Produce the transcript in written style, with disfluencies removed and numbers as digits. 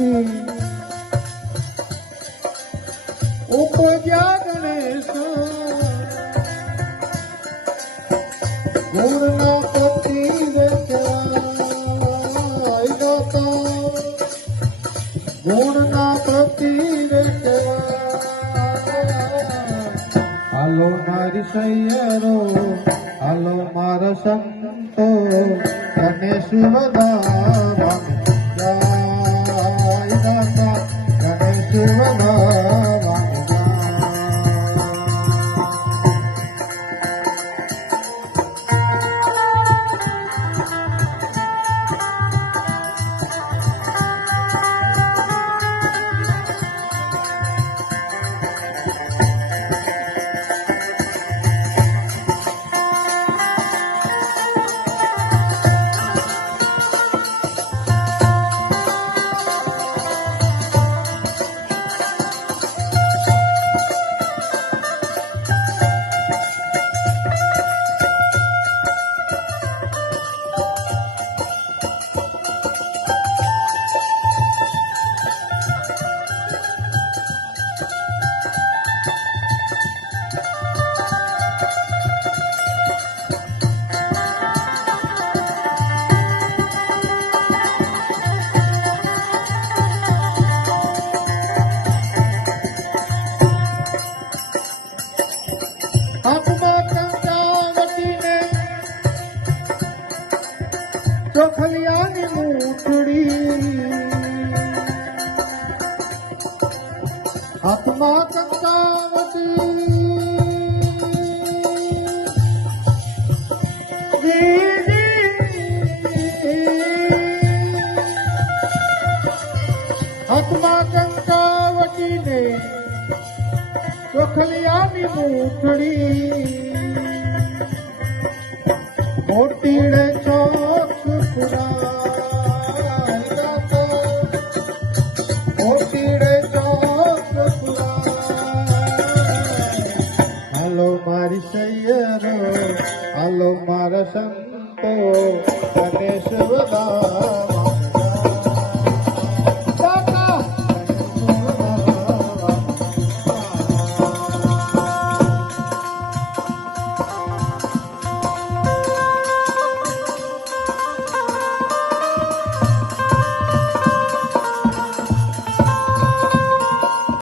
માંથી ઉપજ્યા ગણેશ ગુણના પતિ ગુણના પતિ હાલો મારી સૈયરો હાલો મારા સંતો ગણેશ વધાવા ગણેશ વધાવા ચોખલિયાની મૂઠડી હાથમાં કંકાવતી હાથમાં કંકાવતી ને ચોખલિયાની મૂઠડી મોટીડે ચોક મોટીડે ચોક હાલો મારી સૈયરો હાલો મારા સંતો ગણેશ વધાવા